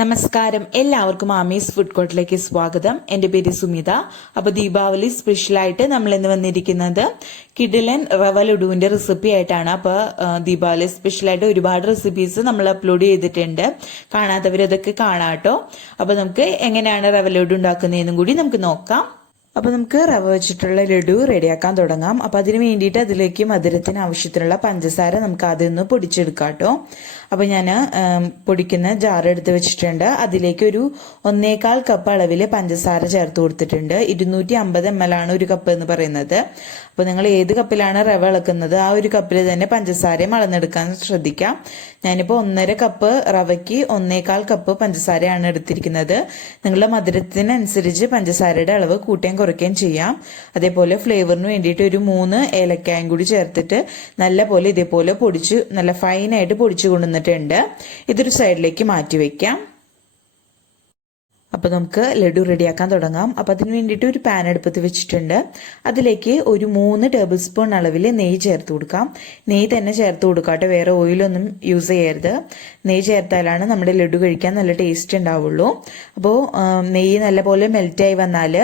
നമസ്കാരം, എല്ലാവർക്കും ആമീസ് ഫുഡ് കോർട്ടിലേക്ക് സ്വാഗതം. എൻ്റെ പേര് സുമിത. അപ്പോൾ ദീപാവലി സ്പെഷ്യലായിട്ട് നമ്മൾ ഇന്ന് വന്നിരിക്കുന്നത് കിഡിലൻ റവ ലഡുവിൻ്റെ റെസിപ്പി ആയിട്ടാണ്. അപ്പോൾ ദീപാവലി സ്പെഷ്യലായിട്ട് ഒരുപാട് റെസിപ്പീസ് നമ്മൾ അപ്ലോഡ് ചെയ്തിട്ടുണ്ട്. കാണാത്തവരതൊക്കെ കാണാട്ടോ. അപ്പോൾ നമുക്ക് എങ്ങനെയാണ് റവ ലഡു ഉണ്ടാക്കുന്നതെന്നും കൂടി നമുക്ക് നോക്കാം. അപ്പോൾ നമുക്ക് റവ വെച്ചിട്ടുള്ള ലഡു റെഡിയാക്കാൻ തുടങ്ങാം. അപ്പോൾ അതിന് വേണ്ടിയിട്ട് അതിലേക്ക് മധുരത്തിന് ആവശ്യത്തിനുള്ള പഞ്ചസാര നമുക്ക് ആദ്യം ഒന്ന് പൊടിച്ചെടുക്കാം കേട്ടോ. അപ്പോൾ ഞാൻ പൊടിക്കുന്ന ജാർ എടുത്ത് വെച്ചിട്ടുണ്ട്. അതിലേക്ക് ഒരു 1.25 കപ്പ് അളവിൽ പഞ്ചസാര ചേർത്ത് കൊടുത്തിട്ടുണ്ട്. 250 ml ആണ് ഒരു കപ്പ് എന്ന് പറയുന്നത്. അപ്പോൾ നിങ്ങൾ ഏത് കപ്പിലാണ് റവ ഇളക്കുന്നത് ആ ഒരു കപ്പിൽ തന്നെ പഞ്ചസാരയും അളന്നെടുക്കാൻ ശ്രദ്ധിക്കാം. ഞാനിപ്പോൾ 1.5 കപ്പ് റവയ്ക്ക് 1.25 കപ്പ് പഞ്ചസാരയാണ് എടുത്തിരിക്കുന്നത്. നിങ്ങളുടെ മധുരത്തിനനുസരിച്ച് പഞ്ചസാരയുടെ അളവ് കൂട്ടുകയും കുറയ്ക്കുകയും ചെയ്യാം. അതേപോലെ ഫ്ലേവറിന് വേണ്ടിയിട്ട് ഒരു 3 ഏലക്കായും കൂടി ചേർത്തിട്ട് നല്ല പോലെ ഇതേപോലെ പൊടിച്ച് നല്ല ഫൈനായിട്ട് പൊടിച്ചു കൊണ്ടുവന്നിട്ടുണ്ട്. ഇതൊരു സൈഡിലേക്ക് മാറ്റി വെക്കാം. അപ്പോൾ നമുക്ക് ലഡു റെഡിയാക്കാൻ തുടങ്ങാം. അപ്പോൾ അതിന് വേണ്ടിയിട്ട് ഒരു പാൻ അടുപ്പത്ത് വെച്ചിട്ടുണ്ട്. അതിലേക്ക് ഒരു 3 ടേബിൾ സ്പൂൺ അളവിൽ നെയ്യ് ചേർത്ത് കൊടുക്കാം. നെയ്യ് തന്നെ ചേർത്ത് കൊടുക്കാട്ടെ, വേറെ ഓയിലൊന്നും യൂസ് ചെയ്യരുത്. നെയ്യ് ചേർത്താലാണ് നമ്മുടെ ലഡു കഴിക്കാൻ നല്ല ടേസ്റ്റ് ഉണ്ടാവുള്ളൂ. അപ്പോൾ നെയ്യ് നല്ലപോലെ മെൽറ്റായി വന്നാൽ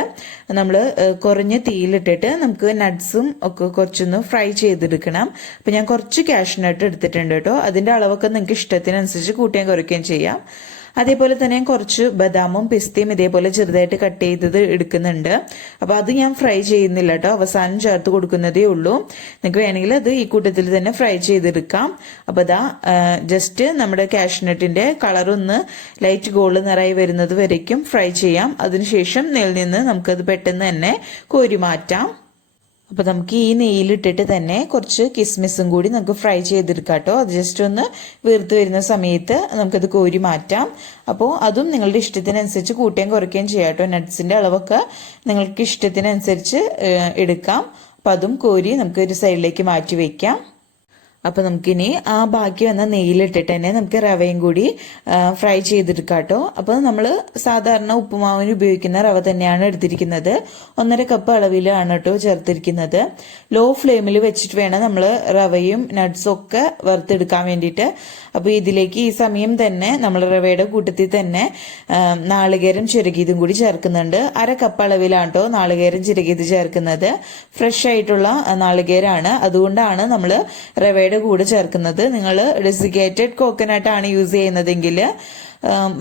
നമ്മൾ കുറഞ്ഞ തീയിലിട്ടിട്ട് നമുക്ക് നട്ട്സും ഒക്കെ കുറച്ചൊന്ന് ഫ്രൈ ചെയ്തെടുക്കണം. അപ്പോൾ ഞാൻ കുറച്ച് കാഷ്നട്ട് എടുത്തിട്ടുണ്ട് കേട്ടോ. അതിൻ്റെ അളവൊക്കെ നിങ്ങൾക്ക് ഇഷ്ടത്തിനനുസരിച്ച് കൂട്ടുകയും കുറയ്ക്കുകയും ചെയ്യാം. അതേപോലെ തന്നെ കുറച്ച് ബദാമും പിസ്തയും ഇതേപോലെ ചെറുതായിട്ട് കട്ട് ചെയ്തത് എടുക്കുന്നുണ്ട്. അപ്പോൾ അത് ഞാൻ ഫ്രൈ ചെയ്യുന്നില്ല കേട്ടോ, അവസാനം ചേർത്ത് കൊടുക്കുന്നതേ ഉള്ളൂ. നിങ്ങൾക്ക് വേണമെങ്കിൽ അത് ഈ കൂട്ടത്തിൽ തന്നെ ഫ്രൈ ചെയ്തെടുക്കാം. അപ്പോൾ അതാ ജസ്റ്റ് നമ്മുടെ കാഷ്നട്ടിന്റെ കളറൊന്ന് ലൈറ്റ് ഗോൾഡ് നിറയി വരുന്നത് വരയ്ക്കും ഫ്രൈ ചെയ്യാം. അതിനുശേഷം നെയ്യിൽ നിന്ന് നമുക്കത് പെട്ടെന്ന് തന്നെ കോരി മാറ്റാം. അപ്പോൾ നമുക്ക് ഈ നെയ്യിലിട്ടിട്ട് തന്നെ കുറച്ച് കിസ്മിസും കൂടി നമുക്ക് ഫ്രൈ ചെയ്തെടുക്കാം കേട്ടോ. അത് ജസ്റ്റ് ഒന്ന് വീർത്ത് വരുന്ന സമയത്ത് നമുക്കത് കോരി മാറ്റാം. അപ്പോൾ അതും നിങ്ങളുടെ ഇഷ്ടത്തിനനുസരിച്ച് കൂട്ടുകയും കുറയ്ക്കുകയും ചെയ്യാം കേട്ടോ. നട്ട്സിൻ്റെ അളവൊക്കെ നിങ്ങൾക്ക് ഇഷ്ടത്തിനനുസരിച്ച് എടുക്കാം. അപ്പോൾ അതും കോരി നമുക്ക് ഒരു സൈഡിലേക്ക് മാറ്റി വയ്ക്കാം. അപ്പോൾ നമുക്കിനി ആ ബാക്കി വന്ന നെയ്യിലിട്ടിട്ട് തന്നെ നമുക്ക് റവയും കൂടി ഫ്രൈ ചെയ്തെടുക്കാം കേട്ടോ. അപ്പോൾ നമ്മൾ സാധാരണ ഉപ്പുമാവിന് ഉപയോഗിക്കുന്ന റവ തന്നെയാണ് എടുത്തിരിക്കുന്നത്. 1.5 കപ്പ് അളവിലാണ് കേട്ടോ ചേർത്തിരിക്കുന്നത്. ലോ ഫ്ലെയിമിൽ വെച്ചിട്ട് വേണം നമ്മൾ റവയും നട്ട്സും ഒക്കെ വറുത്തെടുക്കാൻ വേണ്ടിയിട്ട്. അപ്പോൾ ഇതിലേക്ക് ഈ സമയം തന്നെ നമ്മൾ റവയുടെ കൂട്ടത്തിൽ തന്നെ നാളികേരം ചിരകിയതും കൂടി ചേർക്കുന്നുണ്ട്. 1/2 കപ്പ് അളവിലാണ് കേട്ടോ നാളികേരം ചിരകിയത് ചേർക്കുന്നത്. ഫ്രഷ് ആയിട്ടുള്ള നാളികേരമാണ്, അതുകൊണ്ടാണ് നമ്മൾ റവയുടെ കൂടെ ചേർക്കുന്നത്. നിങ്ങൾ ഡെസിക്കേറ്റഡ് കോക്കനട്ട് ആണ് യൂസ് ചെയ്യുന്നതെങ്കിൽ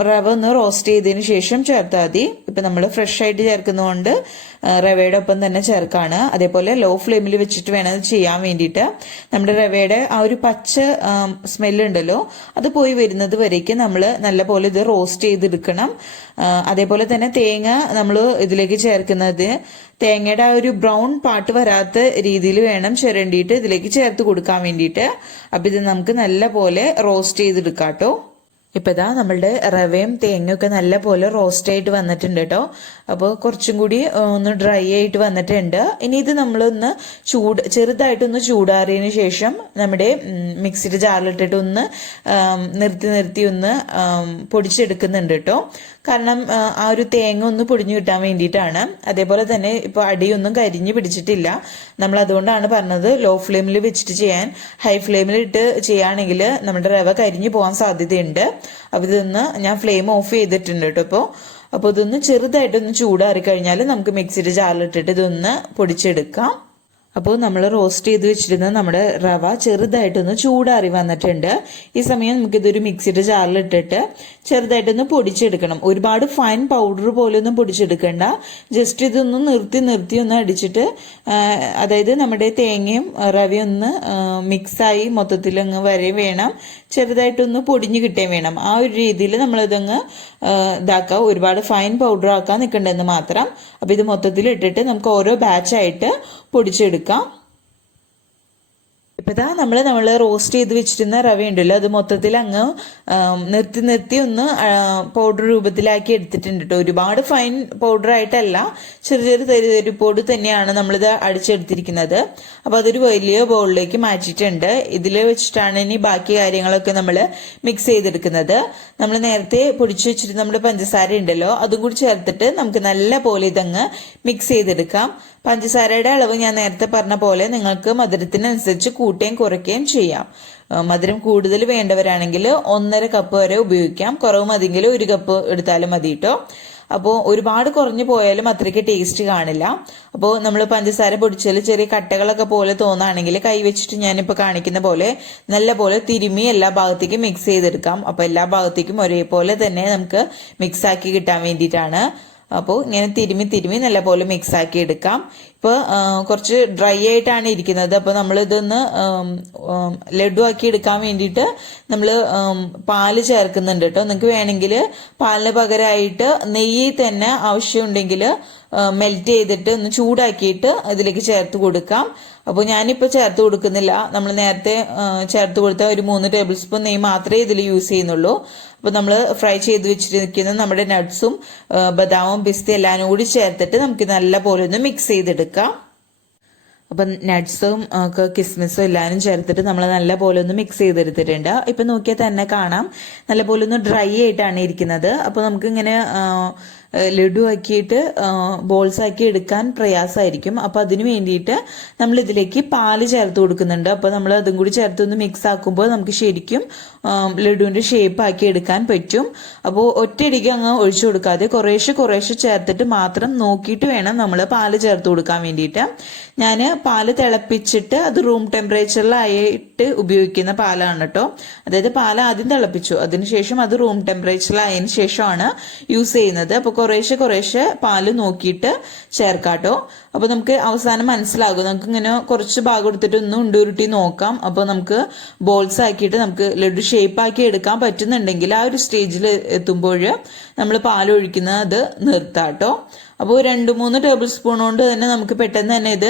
റവ ഒന്ന് റോസ്റ്റ് ചെയ്തതിന് ശേഷം ചേർത്താൽ മതി. ഇപ്പം നമ്മൾ ഫ്രഷ് ആയിട്ട് ചേർക്കുന്നതുകൊണ്ട് റവയുടെ ഒപ്പം തന്നെ ചേർക്കാണ്. അതേപോലെ ലോ ഫ്ലെയിമിൽ വെച്ചിട്ട് വേണം അത് ചെയ്യാൻ വേണ്ടിയിട്ട്. നമ്മുടെ റവയുടെ ആ ഒരു പച്ച സ്മെല്ലുണ്ടല്ലോ അത് പോയി വരുന്നത് വരേക്കും നമ്മൾ നല്ലപോലെ ഇത് റോസ്റ്റ് ചെയ്തെടുക്കണം. അതേപോലെ തന്നെ തേങ്ങ നമ്മൾ ഇതിലേക്ക് ചേർക്കുന്നത് തേങ്ങയുടെ ആ ഒരു ബ്രൗൺ പാർട്ട് വരാത്ത രീതിയിൽ വേണം ചിരണ്ടിയിട്ട് ഇതിലേക്ക് ചേർത്ത് കൊടുക്കാൻ വേണ്ടിയിട്ട്. അപ്പം ഇത് നമുക്ക് നല്ല പോലെ റോസ്റ്റ് ചെയ്തെടുക്കാം കേട്ടോ. ഇപ്പം ഇതാ നമ്മളുടെ റവയും തേങ്ങയൊക്കെ നല്ല പോലെ റോസ്റ്റ് ആയിട്ട് വന്നിട്ടുണ്ട് കേട്ടോ. അപ്പോൾ കുറച്ചും കൂടി ഒന്ന് ഡ്രൈ ആയിട്ട് വന്നിട്ടുണ്ട്. ഇനി ഇത് നമ്മളൊന്ന് ചെറുതായിട്ടൊന്ന് ചൂടാറിയതിന് ശേഷം നമ്മുടെ മിക്സിയുടെ ജാറിലിട്ടിട്ട് ഒന്ന് നിർത്തി ഒന്ന് പൊടിച്ചെടുക്കുന്നുണ്ട് കേട്ടോ. കാരണം ആ ഒരു തേങ്ങ ഒന്ന് പൊടിഞ്ഞു കിട്ടാൻ വേണ്ടിയിട്ടാണ്. അതേപോലെ തന്നെ ഇപ്പോൾ അടിയൊന്നും കരിഞ്ഞ് പിടിച്ചിട്ടില്ല. നമ്മൾ അതുകൊണ്ടാണ് പറഞ്ഞത് ലോ ഫ്ലെയിമിൽ വെച്ചിട്ട് ചെയ്യാൻ. ഹൈ ഫ്ലെയിമിൽ ഇട്ട് ചെയ്യുകയാണെങ്കിൽ നമ്മുടെ റവ കരിഞ്ഞു പോകാൻ സാധ്യതയുണ്ട്. അപ്പോൾ ഇതൊന്ന് ഞാൻ ഫ്ലെയിം ഓഫ് ചെയ്തിട്ടുണ്ട് കേട്ടോ. അപ്പോൾ ഇതൊന്ന് ചെറുതായിട്ടൊന്ന് ചൂടാറി കഴിഞ്ഞാൽ നമുക്ക് മിക്സിയുടെ ജാറിലിട്ടിട്ട് ഇതൊന്ന് പൊടിച്ചെടുക്കാം. അപ്പോൾ നമ്മൾ റോസ്റ്റ് ചെയ്ത് വെച്ചിരുന്ന നമ്മുടെ റവ ചെറുതായിട്ടൊന്ന് ചൂടാറി വന്നിട്ടുണ്ട്. ഈ സമയം നമുക്കിതൊരു മിക്സിയുടെ ജാറിലിട്ടിട്ട് ചെറുതായിട്ടൊന്ന് പൊടിച്ചെടുക്കണം. ഒരുപാട് ഫൈൻ പൗഡർ പോലെ ഒന്നും പൊടിച്ചെടുക്കണ്ട. ജസ്റ്റ് ഇതൊന്ന് നിർത്തി ഒന്ന് അടിച്ചിട്ട്, അതായത് നമ്മുടെ തേങ്ങയും റവയും ഒന്ന് മിക്സായി മൊത്തത്തിൽ അങ്ങ് വരെ വേണം. ചെറുതായിട്ടൊന്ന് പൊടിഞ്ഞു കിട്ടേ വേണം. ആ ഒരു രീതിയിൽ നമ്മളിതങ്ങ് ഇതാക്കുക. ഒരുപാട് ഫൈൻ പൗഡർ ആക്കാൻ നിൽക്കണ്ടെന്ന് മാത്രം. അപ്പോൾ ഇത് മൊത്തത്തിൽ ഇട്ടിട്ട് നമുക്ക് ഓരോ ബാച്ചായിട്ട് പൊടിച്ചെടുക്കാം. ഇപ്പം ഇതാ നമ്മൾ റോസ്റ്റ് ചെയ്ത് വെച്ചിരുന്ന റവ ഉണ്ടല്ലോ അത് മൊത്തത്തിൽ അങ്ങ് നിർത്തി ഒന്ന് പൗഡർ രൂപത്തിലാക്കി എടുത്തിട്ടുണ്ട് കേട്ടോ. ഒരുപാട് ഫൈൻ പൗഡർ ആയിട്ടല്ല, ചെറിയ തരിപ്പൊടി തന്നെയാണ് നമ്മളിത് അടിച്ചെടുത്തിരിക്കുന്നത്. അപ്പോൾ അതൊരു വലിയ ബൗളിലേക്ക് മാറ്റിയിട്ടുണ്ട്. ഇതിൽ വെച്ചിട്ടാണ് ഇനി ബാക്കി കാര്യങ്ങളൊക്കെ നമ്മൾ മിക്സ് ചെയ്തെടുക്കുന്നത്. നമ്മൾ നേരത്തെ പൊടിച്ചു വെച്ചിട്ട് നമ്മുടെ പഞ്ചസാര ഉണ്ടല്ലോ അതും കൂടി ചേർത്തിട്ട് നമുക്ക് നല്ല പോലെ ഇതങ്ങ് മിക്സ് ചെയ്തെടുക്കാം. പഞ്ചസാരയുടെ അളവ് ഞാൻ നേരത്തെ പറഞ്ഞ പോലെ നിങ്ങൾക്ക് മധുരത്തിനനുസരിച്ച് കൂട്ടുകയും കുറയ്ക്കുകയും ചെയ്യാം. മധുരം കൂടുതൽ വേണ്ടവരാണെങ്കിൽ 1.5 കപ്പ് വരെ ഉപയോഗിക്കാം. കുറവ് മതിയെങ്കിൽ 1 കപ്പ് എടുത്താലും മതി കേട്ടോ. അപ്പോൾ ഒരുപാട് കുറഞ്ഞു പോയാലും അത്രയ്ക്ക് ടേസ്റ്റ് കാണില്ല. അപ്പോൾ നമ്മൾ പഞ്ചസാര പൊടിച്ചാൽ ചെറിയ കട്ടകളൊക്കെ പോലെ തോന്നുകയാണെങ്കിൽ കൈ വെച്ചിട്ട് ഞാനിപ്പോൾ കാണിക്കുന്ന പോലെ നല്ല പോലെ തിരുമ്മി എല്ലാ ഭാഗത്തേക്കും മിക്സ് ചെയ്തെടുക്കാം. അപ്പോൾ എല്ലാ ഭാഗത്തേക്കും ഒരേപോലെ തന്നെ നമുക്ക് മിക്സ് ആക്കി കിട്ടാൻ വേണ്ടിയിട്ടാണ്. അപ്പോൾ ഇങ്ങനെ തിരുമ്മി നല്ല പോലെ മിക്സ് ആക്കി എടുക്കാം. ഇപ്പോൾ കുറച്ച് ഡ്രൈ ആയിട്ടാണ് ഇരിക്കുന്നത്. അപ്പോൾ നമ്മൾ ഇതൊന്ന് ലഡു ആക്കി എടുക്കാൻ വേണ്ടിയിട്ട് നമ്മൾ പാല് ചേർക്കുന്നുണ്ട് കേട്ടോ. നിങ്ങൾക്ക് വേണമെങ്കിൽ പാലിന് പകരമായിട്ട് നെയ്യ് തന്നെ ആവശ്യമുണ്ടെങ്കിൽ മെൽറ്റ് ചെയ്തിട്ട് ഒന്ന് ചൂടാക്കിയിട്ട് ഇതിലേക്ക് ചേർത്ത് കൊടുക്കാം. അപ്പോൾ ഞാനിപ്പോൾ ചേർത്ത് കൊടുക്കുന്നില്ല. നമ്മൾ നേരത്തെ ചേർത്ത് കൊടുത്ത ഒരു 3 ടേബിൾ സ്പൂൺ നെയ്യ് മാത്രമേ ഇതിൽ യൂസ് ചെയ്യുന്നുള്ളൂ. അപ്പോൾ നമ്മൾ ഫ്രൈ ചെയ്ത് വെച്ചിരിക്കുന്ന നമ്മുടെ നട്ട്സും ബദാമും പിസ്തയും എല്ലാം കൂടി ചേർത്തിട്ട് നമുക്ക് നല്ല പോലെ ഒന്ന് മിക്സ് ചെയ്തെടുക്കാം. അപ്പം നട്ട്സും കിസ്മിസും എല്ലാവരും ചേർത്തിട്ട് നമ്മൾ നല്ല പോലെ ഒന്ന് മിക്സ് ചെയ്തെടുത്തിട്ടുണ്ട്. ഇപ്പം നോക്കിയാൽ തന്നെ കാണാം നല്ല പോലെ ഒന്ന് ഡ്രൈ ആയിട്ടാണ് ഇരിക്കുന്നത്. അപ്പോൾ നമുക്കിങ്ങനെ ലഡു ആക്കിയിട്ട് ബോൾസ് ആക്കി എടുക്കാൻ പ്രയാസമായിരിക്കും. അപ്പോൾ അതിന് വേണ്ടിയിട്ട് നമ്മൾ ഇതിലേക്ക് പാല് ചേർത്ത് കൊടുക്കുന്നുണ്ട്. അപ്പോൾ നമ്മൾ അതും കൂടി ചേർത്തൊന്ന് മിക്സ് ആക്കുമ്പോൾ നമുക്ക് ശരിക്കും ലഡുവിൻ്റെ ഷേപ്പ് ആക്കി എടുക്കാൻ പറ്റും. അപ്പോൾ ഒറ്റയടിക്ക് അങ്ങ് ഒഴിച്ചു കൊടുക്കാതെ കുറേശ്ശെ ചേർത്തിട്ട് മാത്രം നോക്കിയിട്ട് വേണം നമ്മൾ പാല് ചേർത്ത് കൊടുക്കാൻ വേണ്ടിയിട്ട്. ഞാൻ പാല് തിളപ്പിച്ചിട്ട് അത് റൂം ടെമ്പറേച്ചറിലായിട്ട് ഉപയോഗിക്കുന്ന പാലാണ് കേട്ടോ. അതായത് പാൽ ആദ്യം തിളപ്പിച്ചു, അതിനുശേഷം അത് റൂം ടെമ്പറേച്ചറിലായതിനു ശേഷമാണ് യൂസ് ചെയ്യുന്നത്. അപ്പോൾ കുറേശ്ശെ പാല് നോക്കിയിട്ട് ചേർക്കാട്ടോ. അപ്പോൾ നമുക്ക് അവസാനം മനസ്സിലാകും. നമുക്ക് ഇങ്ങനെ കുറച്ച് ഭാഗം എടുത്തിട്ട് ഒന്ന് ഉണ്ടുരുട്ടി നോക്കാം. അപ്പോൾ നമുക്ക് ബോൾസ് ആക്കിയിട്ട് നമുക്ക് ലഡു ഷേപ്പ് ആക്കി എടുക്കാൻ പറ്റുന്നുണ്ടെങ്കിൽ ആ ഒരു സ്റ്റേജിൽ എത്തുമ്പോൾ നമ്മൾ പാൽ ഒഴിക്കുന്നത് നിർത്താട്ടോ. അപ്പോൾ 2-3 ടേബിൾ സ്പൂൺ കൊണ്ട് തന്നെ നമുക്ക് പെട്ടെന്ന് തന്നെ ഇത്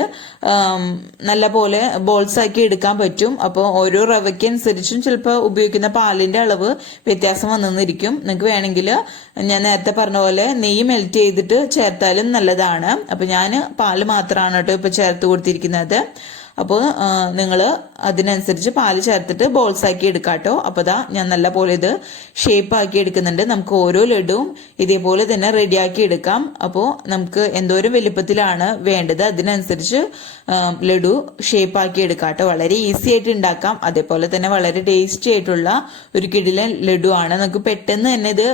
നല്ല പോലെ ബോൾസ് ആക്കി എടുക്കാൻ പറ്റും. അപ്പോൾ ഓരോ റവയ്ക്ക് അനുസരിച്ചും ചിലപ്പോൾ ഉപയോഗിക്കുന്ന പാലിന്റെ അളവ് വ്യത്യാസം വന്നിരിക്കും. നിങ്ങൾക്ക് വേണമെങ്കിൽ ഞാൻ നേരത്തെ പറഞ്ഞ പോലെ നെയ്യ് മെൽറ്റ് ചെയ്തിട്ട് ചേർത്താലും നല്ലതാണ്. അപ്പോൾ ഞാൻ പാല് മാത്രമാണ് കേട്ടോ ഇപ്പോൾ ചേർത്ത് കൊടുത്തിരിക്കുന്നത്. അപ്പോൾ നിങ്ങൾ അതിനനുസരിച്ച് പാല് ചേർത്തിട്ട് ബോൾസ് ആക്കി എടുക്കാട്ടോ. അപ്പോൾ ഞാൻ നല്ല പോലെ ഇത് ഷേപ്പ് ആക്കി എടുക്കുന്നുണ്ട്. നമുക്ക് ഓരോ ലഡുവും ഇതേപോലെ തന്നെ റെഡിയാക്കി എടുക്കാം. അപ്പോൾ നമുക്ക് എന്തോരം വലിപ്പത്തിലാണ് വേണ്ടത് അതിനനുസരിച്ച് ലഡു ഷേപ്പ് ആക്കി എടുക്കാട്ടോ. വളരെ ഈസി ആയിട്ട് ഉണ്ടാക്കാം. അതേപോലെ തന്നെ വളരെ ടേസ്റ്റി ആയിട്ടുള്ള ഒരു കിടിലൻ ലഡു ആണ്. നമുക്ക് പെട്ടെന്ന് തന്നെ ഇത്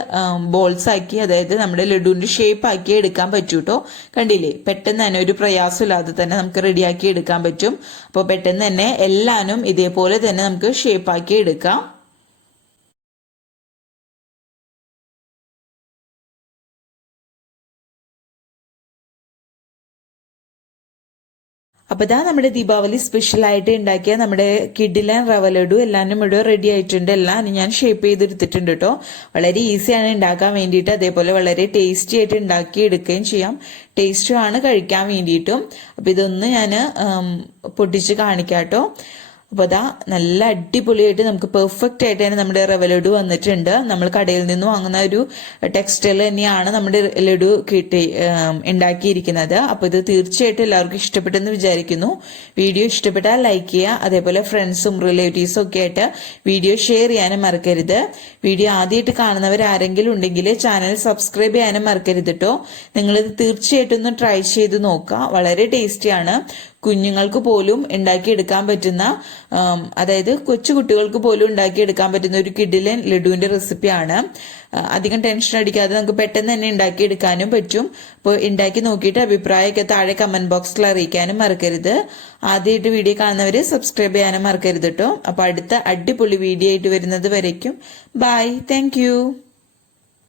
ബോൾസ് ആക്കി, അതായത് നമ്മുടെ ലഡുവിന്റെ ഷേപ്പ് ആക്കി എടുക്കാൻ പറ്റൂട്ടോ. കണ്ടില്ലേ, പെട്ടെന്ന് തന്നെ ഒരു പ്രയാസമില്ലാതെ തന്നെ നമുക്ക് റെഡിയാക്കി എടുക്കാൻ പറ്റും. അപ്പോൾ പെട്ടെന്ന് തന്നെ എല്ലാനും ഇതേപോലെ തന്നെ നമുക്ക് ഷേപ്പ് ആക്കി എടുക്കാം. അപ്പോൾ നമ്മുടെ ദീപാവലി സ്പെഷ്യൽ ആയിട്ട് ഉണ്ടാക്കിയ നമ്മുടെ കിഡിലൻ റവ ലഡു എല്ലാവരും ഇവിടെ റെഡി ആയിട്ടുണ്ട്. എല്ലാം ഞാൻ ഷേപ്പ് ചെയ്തെടുത്തിട്ടുണ്ട് കേട്ടോ. വളരെ ഈസിയാണ് ഉണ്ടാക്കാൻ വേണ്ടിയിട്ട്. അതേപോലെ വളരെ ടേസ്റ്റി ആയിട്ട് ഉണ്ടാക്കി എടുക്കുകയും ചെയ്യാം. ടേസ്റ്റുമാണ് കഴിക്കാൻ വേണ്ടിയിട്ടും. അപ്പോൾ ഇതൊന്ന് ഞാൻ പൊട്ടിച്ച് കാണിക്കാം കേട്ടോ. അപ്പോൾ നല്ല അടിപൊളിയായിട്ട് നമുക്ക് പെർഫെക്റ്റ് ആയിട്ട് തന്നെ നമ്മുടെ റവ ലഡു വന്നിട്ടുണ്ട്. നമ്മൾ കടയിൽ നിന്ന് വാങ്ങുന്ന ഒരു ടെക്സ്റ്റൈൽ തന്നെയാണ് നമ്മുടെ ലഡു ഉണ്ടാക്കിയിരിക്കുന്നത്. അപ്പോൾ ഇത് തീർച്ചയായിട്ടും എല്ലാവർക്കും ഇഷ്ടപ്പെട്ടെന്ന് വിചാരിക്കുന്നു. വീഡിയോ ഇഷ്ടപ്പെട്ടാൽ ലൈക്ക് ചെയ്യുക. അതേപോലെ ഫ്രണ്ട്സും റിലേറ്റീവ്സും ഒക്കെ ആയിട്ട് വീഡിയോ ഷെയർ ചെയ്യാനും മറക്കരുത്. വീഡിയോ ആദ്യമായിട്ട് കാണുന്നവർ ആരെങ്കിലും ഉണ്ടെങ്കിൽ ചാനൽ സബ്സ്ക്രൈബ് ചെയ്യാനും മറക്കരുത് കേട്ടോ. നിങ്ങളിത് തീർച്ചയായിട്ടും ഒന്ന് ട്രൈ ചെയ്ത് നോക്കുക. വളരെ ടേസ്റ്റിയാണ്. കുഞ്ഞുങ്ങൾക്ക് പോലും ഉണ്ടാക്കിയെടുക്കാൻ പറ്റുന്ന, അതായത് കൊച്ചു കുട്ടികൾക്ക് പോലും ഉണ്ടാക്കിയെടുക്കാൻ പറ്റുന്ന ഒരു കിഡിലൻ ലഡുവിന്റെ റെസിപ്പിയാണ്. അധികം ടെൻഷൻ അടിക്കാതെ നമുക്ക് പെട്ടെന്ന് തന്നെ ഉണ്ടാക്കിയെടുക്കാനും പറ്റും. അപ്പോൾ ഉണ്ടാക്കി നോക്കിയിട്ട് അഭിപ്രായമൊക്കെ താഴെ കമന്റ് ബോക്സിൽ അറിയിക്കാനും മറക്കരുത്. ആദ്യമായിട്ട് വീഡിയോ കാണുന്നവര് സബ്സ്ക്രൈബ് ചെയ്യാനും മറക്കരുത് കേട്ടോ. അപ്പോൾ അടുത്ത അടിപൊളി വീഡിയോ ആയിട്ട് വരുന്നത് വരയ്ക്കും ബൈ. താങ്ക്